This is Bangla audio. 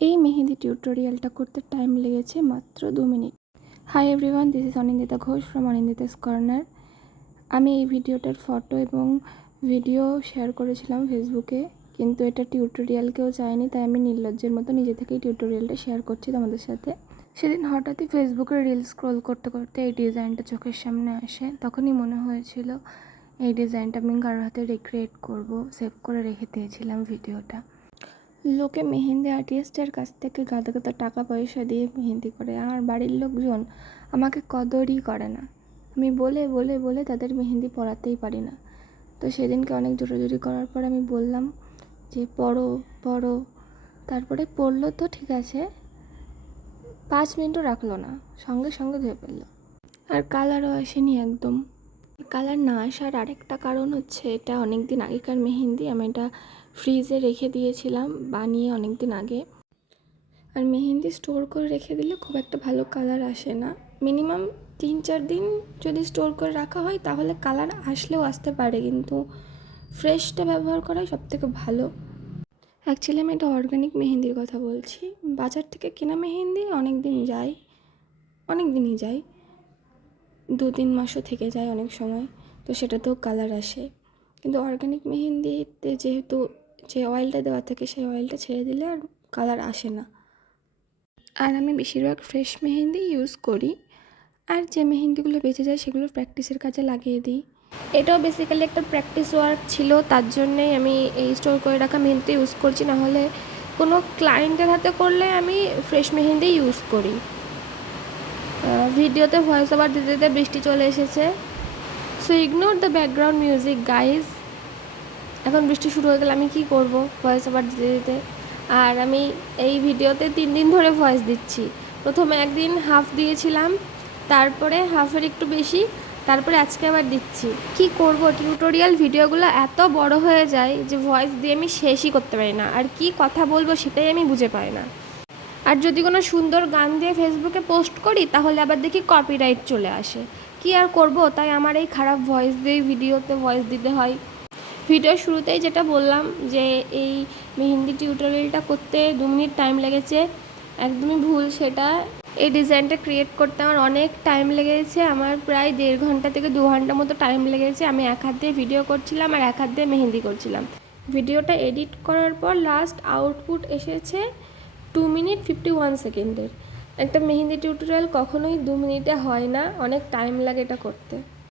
এই মেহেদি টিউটোরিয়ালটা করতে টাইম লেগেছে মাত্র 2 minute. Hi everyone, this is Anindita Ghosh from Anindita's corner. আমি এই ভিডিওটার ফটো এবং ভিডিও শেয়ার করেছিলাম ফেসবুকে, কিন্তু এটা টিউটোরিয়াল কেউ চায়নি, তাই আমি নির্লজ্জের মতো নিজে থেকেই টিউটোরিয়ালটা শেয়ার করছি তোমাদের সাথে। সেদিন হঠাৎই ফেসবুকের রিল স্ক্রোল করতে করতে এই ডিজাইনটা চোখের সামনে আসে। তখনই মনে হয়েছিল এই ডিজাইনটা আমি কারোর হাতে রিক্রিয়েট করব। সেভ করে রেখে দিয়েছিলাম ভিডিওটা। লোকে মেহেন্দি আর্টিস্টের কাছ থেকে গাদা গাদা টাকা পয়সা দিয়ে মেহেন্দি করে, আর বাড়ির লোকজন আমাকে কদরই করে না। আমি বলে বলে বলে তাদের মেহেন্দি পরাতেই পারি না। তো সেদিনকে অনেক জোরাজুরি করার পর আমি বললাম যে পড়ো পড়ো। তারপরে পড়লো তো ঠিক আছে, 5 মিনিটও রাখলো না, সঙ্গে সঙ্গে ধুয়ে ফেললো। আর কালারও আসেনি একদম। কালার না আসার আরেকটা কারণ হচ্ছে, এটা অনেক দিন আগেকার মেহেন্দি। আমি এটা ফ্রিজে রেখে দিয়েছিলাম বানিয়ে অনেক দিন আগে। আর মেহেন্দি স্টোর করে রেখে দিলে খুব একটা ভালো কালার আসে না। মিনিমাম 3-4 দিন যদি স্টোর করে রাখা হয় তাহলে কালার আসলেও আসতে পারে, কিন্তু ফ্রেশটা ব্যবহার করাই সবথেকে ভালো। অ্যাকচুয়ালি আমি এটা অর্গানিক মেহেন্দির কথা বলছি। বাজার থেকে কেনা মেহেন্দি অনেক দিনই যায়, 2-3 মাসও থেকে যায় অনেক সময়, তো সেটাতেও কালার আসে। কিন্তু অর্গানিক মেহেন্দিতে যেহেতু যে অয়েলটা দেওয়া থাকে সেই অয়েলটা ছেড়ে দিলে আর কালার আসে না। আর আমি বেশিরভাগ ফ্রেশ মেহেন্দি ইউজ করি, আর যে মেহেন্দিগুলো বেঁচে যায় সেগুলো প্র্যাকটিসের কাজে লাগিয়ে দিই। এটাও বেসিক্যালি একটা প্র্যাকটিস ওয়ার্ক ছিল, তার জন্যেই আমি এই স্টোর করে রাখা মেহেন্দি ইউজ করছি। নাহলে কোনো ক্লায়েন্টের হাতে করলে আমি ফ্রেশ মেহেন্দি ইউজ করি। ভিডিওতে ভয়েস ওভার দিতে দিতে বৃষ্টি চলে এসেছে, so ignore the background music guys. এখন বৃষ্টি শুরু হয়ে গেলে আমি কী করব ভয়েস ওভার দিতে দিতে। আর আমি এই ভিডিওতে 3 দিন ধরে ভয়েস দিচ্ছি। প্রথমে একদিন হাফ দিয়েছিলাম, তারপরে হাফের একটু বেশি, তারপরে আজকে আবার দিচ্ছি। কি করব, টিউটোরিয়াল ভিডিওগুলো এত বড় হয়ে যায় যে ভয়েস দিয়ে আমি শেষই করতে পারি না, আর কি কথা বলবো সেটাই আমি বুঝে পাই না। আর যদি কোনো সুন্দর গান দিয়ে ফেসবুকে পোস্ট করি তাহলে আবার দেখি কপিরাইট চলে আসে। কি আর করব, তাই আমার এই খারাপ ভয়েস দিয়ে ভিডিওতে ভয়েস দিতে হয়। ভিডিওর শুরুতেই যেটা বললাম যে এই মেহেন্দি টিউটোরিয়ালটা করতে 2 মিনিট টাইম লেগেছে, একদমই ভুল সেটা। এই ডিজাইনটা ক্রিয়েট করতে আমার অনেক টাইম লেগেছে, আমার প্রায় 1.5 ঘন্টা থেকে 2 ঘন্টা মতো টাইম লেগেছে। আমি এক হাত দিয়ে ভিডিও করছিলাম আর এক হাত দিয়ে মেহেন্দি করছিলাম। ভিডিওটা এডিট করার পর লাস্ট আউটপুট এসেছে 2 মিনিট 51 সেকেন্ডের। একটা মেহেন্দি টিউটোরিয়াল কখনোই 2 মিনিটে হয় না, অনেক টাইম লাগে এটা করতে।